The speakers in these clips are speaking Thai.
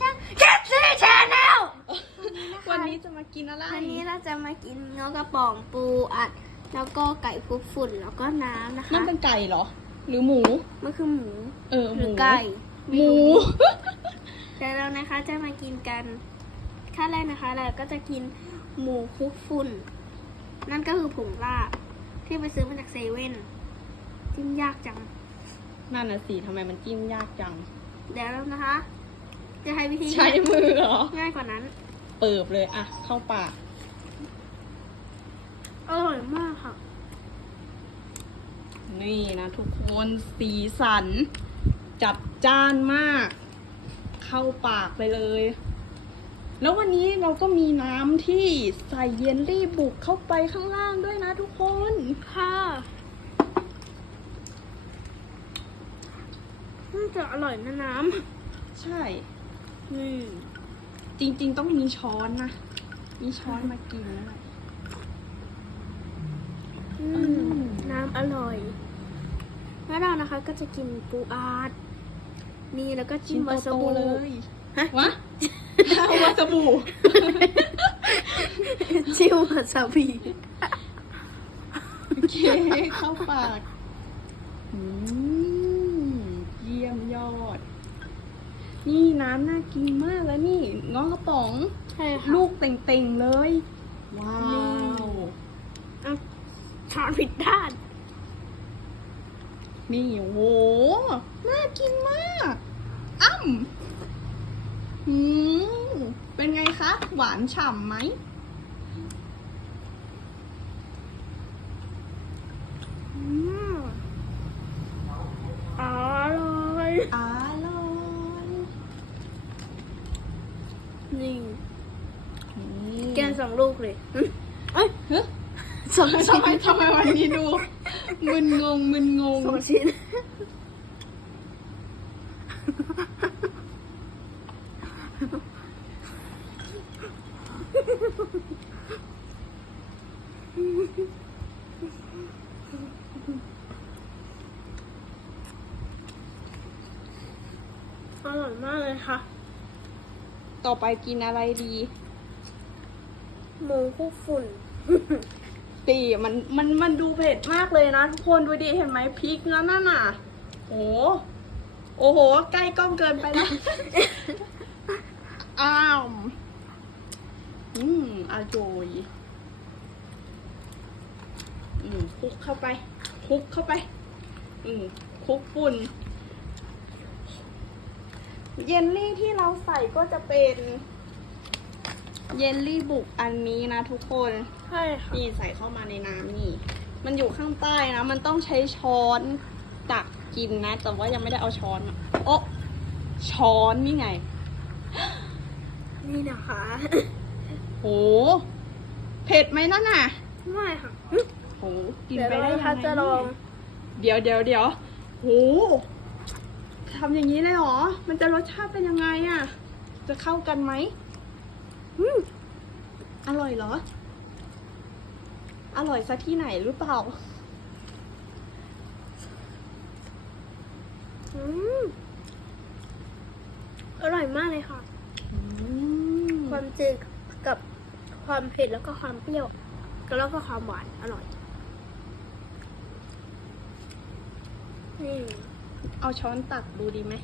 ช่องแคทซี่ชาแนลวันนี้จะมากินอะไรวันนี้เราจะมากินเงากระป๋องปูอัด แล้วก็ไก่คลุกฝุ่นแล้วก็น้ำนะคะนั่นเป็นไก่เหรอ หรือหมู มันคือหมู เออหรือมูไก่ หมูเดี๋ยวเรานะคะจะมากินกันขั้นแรกนะคะเราก็จะกินหมูคลุกฝุ่น นั่นก็คือผงลาบที่ไปซื้อมาจากเซเว่นจิ้มยากจังนั่นน่ะสิทำไมมันจิ้มยากจัง เดี๋ยวเรานะคะ จะให้วิธีใช้มือเหรอ ง่ายกว่านั้น เปิบเลยอะเข้าปาก อร่อยมากค่ะ นี่นะทุกคนสีสัน จัดจ้านมาก เข้าปากไปเลย แล้ววันนี้เราก็มีน้ำที่ใส่เยลลี่บุกเข้าไปข้างล่างด้วยนะทุกคน ค่ะน่าจะอร่อยนะน้ใช่ำอืมจริง ๆ ต้องมีช้อนนะ มีช้อนมากินนะอืมน้ำอร่อยแล้วเรานะคะก็จะกินปูอาดนี่แล้วก็จิ้มวาซาบิเลยฮะวะวาซาบูจิ้มวาซาบิโอเคเข้าปากอืมเยี่ยมยอด นี่น้ำน่ากินมากแล้วนี่ง้อกระป๋อง ใช่ค่ะลูกเต่งๆเลย ว้าวเอาช้อนผิดด้าน นี่โหน่ากินมาก อ้ำอืมเป็นไงคะ หวานฉ่ำไหม อืมอร่อยอร่อย นี่ อืม แกนสองลูกเลยอืมเอ้ยฮะสองทำชิ้นไมทำไมวันนี้ดู มึนงงมึนงงสองชิ้น อร่อยมากเลยค่ะ ต่อไปกินอะไรดี มูคลุกฝุ่น ตีมันมันมันดูเผ็ดมากเลยนะทุกคนดูดิเห็นไหมพริกแล้วนั่นน่ะโอ้โอ้โห ใกล้กล้องเกินไปแล้วอ้าว อืมอร่อยอืมคลุกเข้าไปคลุกเข้าไป อืมคลุกฝุ่น เยลลี่ที่เราใส่ก็จะเป็น เยลลี่บุกอันนี้นะทุกคนใช่ค่ะนี่ใส่เข้ามาในน้ำนี่ มันอยู่ข้างใต้นะ มันต้องใช้ช้อนตักกินนะ แต่ว่ายังไม่ได้เอาช้อนมาโอะช้อนนี่ไง นี่นะคะโห เผ็ดไหมนั่นน่ะ ไม่ค่ะโห กินเดี๋ยวไปได้เรายังนะคะไงจะลองเดี๋ยวเดี๋ยวเดี๋ยวโหทำอย่างนี้เลยเหรอ มันจะรสชาติเป็นยังไงอะจะเข้ากันไหม อืมอร่อยเหรอ อร่อยซะที่ไหนหรือเปล่า อืมอร่อยมากเลยค่ะอืมความจืดกับความเผ็ดแล้วก็ความเปรี้ยว แล้วก็ความหวานอร่อย นี่ เอาช้อนตักดูดีไหม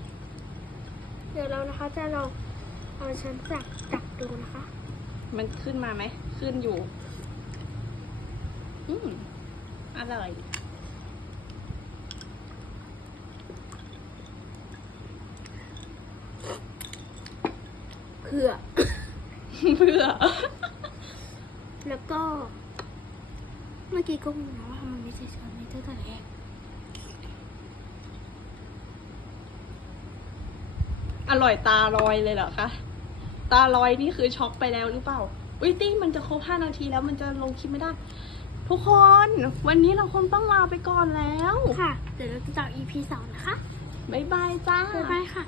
เดี๋ยวเรานะคะจะลอง เอาช้อนตักตักดูนะคะ มันขึ้นมาไหม ขึ้นอยู่ อืมอร่อยเพื่อเพื่อแล้วก็ เมื่อกี้ก็งงนะว่าทำไมไม่ใช่ช้อนนี้ตั้งแต่แรกอร่อยตาลอยเลยเหรอคะ ตาลอยนี่คือช็อกไปแล้วหรือเปล่า อุ้ยตี้มันจะครบห้านาทีแล้วมันจะลงคลิปไม่ได้ ทุกคนวันนี้เราคงต้องลาไปก่อนแล้ว ค่ะ เดี๋ยวเราจะต่อ EP สองนะคะ บ๊ายบายจ้า บ๊ายบายค่ะ